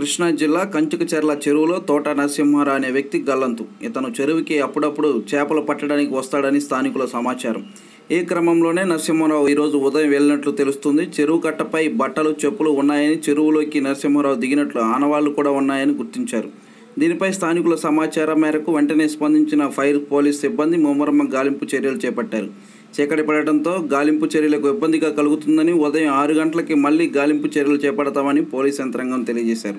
కృష్ణా జిల్లా కంచుకచెర్ల చెరువులో తోట నరసింహారావు అనే వ్యక్తి గల్లంతు. ఇతను చెరువుకి అప్పుడప్పుడు చేపలు పట్టడానికి వస్తాడని స్థానికుల సమాచారం. ఈ క్రమంలోనే నరసింహారావు ఈరోజు ఉదయం వెళ్ళినట్లు తెలుస్తుంది. చెరువు కట్టపై బట్టలు చెప్పులు ఉన్నాయని చెరువులోకి నరసింహారావు దిగినట్లు ఆనవాళ్ళు కూడా ఉన్నాయని గుర్తించారు. దీనిపై స్థానికుల సమాచారం మేరకు వెంటనే స్పందించిన ఫైర్ పోలీస్ సిబ్బంది ముమ్మరమ్మ గాలింపు చర్యలు చేపట్టారు. చీకటి పడటంతో గాలింపు చర్యలకు ఇబ్బందిగా కలుగుతుందని ఉదయం ఆరు గంటలకి మళ్ళీ గాలింపు చర్యలు చేపడతామని పోలీస్ యంత్రాంగం తెలియజేశారు.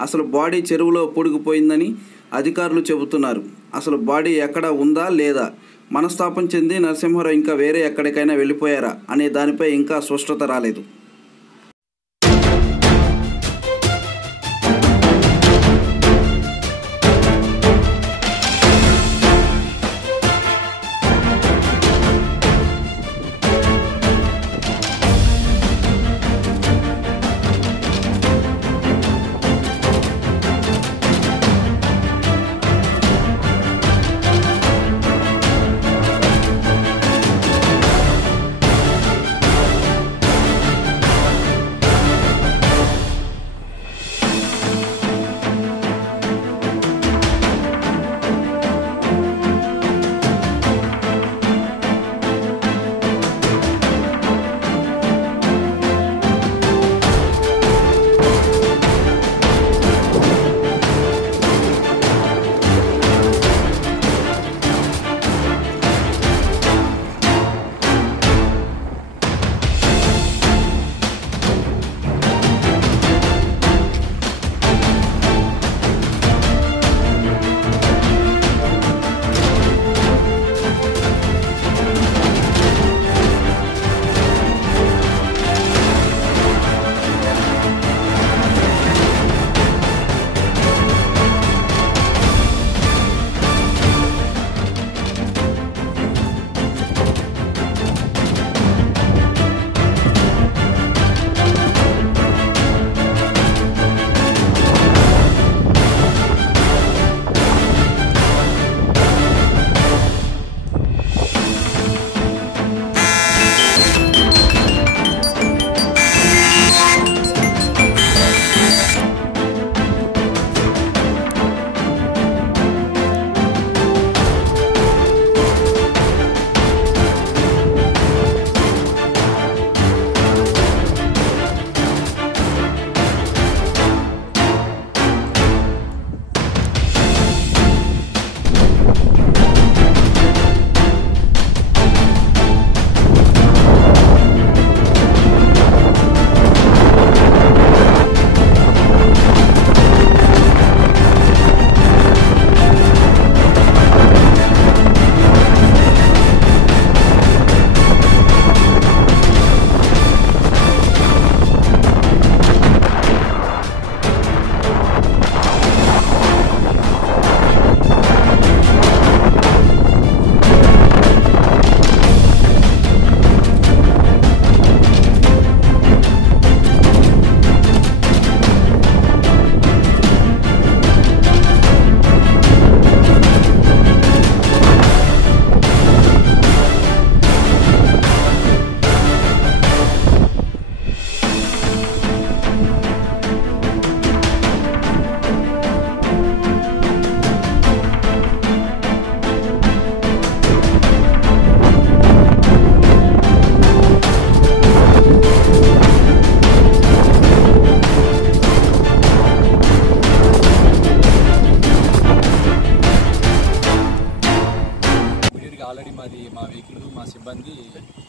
అసలు బాడీ చెరువులో పొడిగిపోయిందని అధికారులు చెబుతున్నారు. అసలు బాడీ ఎక్కడ ఉందా లేదా? మనస్తాపం చెంది నరసింహారావు ఇంకా వేరే ఎక్కడికైనా వెళ్ళిపోయారా? అనే దానిపై ఇంకా స్పష్టత రాలేదు.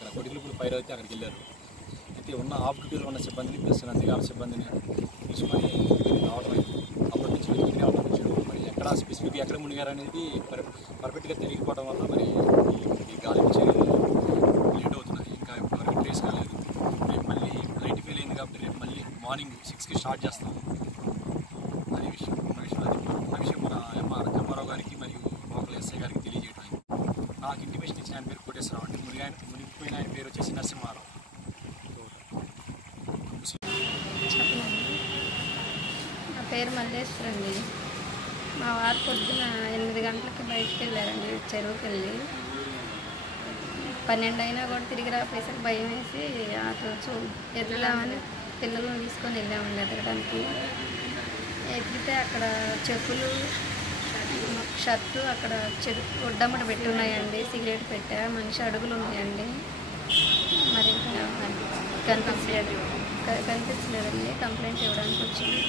ఇక్కడ కొడికలపూడి ఫైర్ అయితే అక్కడికి వెళ్ళారు. అయితే ఉన్న ఆఫ్ డ్యూటీలో ఉన్న సిబ్బందిని ప్లస్ నందిగామ సిబ్బందిని తీసుకొని రావడం అప్పటి నుంచి వెతికి రావడం వచ్చాడు మరి ఎక్కడ స్పెసిఫిక్ ఎక్కడ మునిగారు అనేది పర్ఫెక్ట్గా తెలియకపోవడం వల్ల మరి ఈ గాలి చర్యలు లేట్ అవుతున్నాయి ఇంకా ఎవరికి ట్రేస్ కాలేదు. రేపు మళ్ళీ లైట్ ఫెయిల్ అయింది కాబట్టి రేపు మళ్ళీ మార్నింగ్ సిక్స్కి స్టార్ట్ చేస్తాం. అనే విషయం ఉన్న విషయం అది విషయం. మన ఎంఆర్ ఎంఆర్ఓ గారికి మరియు లోకల్ ఎస్ఐ గారికి తెలియజేయడం నాకు ఇంటిమేషన్ ఇచ్చిన ఆయన పేరు కోటేశ్వరరావు అంటే మునిగి చనిపోయిన ఆయన పేరు వచ్చేసి నరసింహారావు. నా పేరు మల్లేశ్వర్ అండి మా వారు పొద్దున ఎనిమిది గంటలకు బయటికి వెళ్ళారండి చెరువుకి వెళ్ళి పన్నెండు అయినా కూడా తిరిగి రాపేసరికి భయం వేసి అటు చూ ఎదుగుదామని పిల్లలను తీసుకొని వెళ్ళామండి ఎదగడానికి. ఎక్కితే అక్కడ చెప్పులు షర్టు అక్కడ చెరు ఒడ్డమ్మట పెట్టి ఉన్నాయండి సిగరెట్ పెట్టా. మనిషి అడుగులు ఉన్నాయండి. మరి ఇంకా కనిపించలేదు. కనిపించలేదండి. కంప్లైంట్ ఇవ్వడానికి వచ్చింది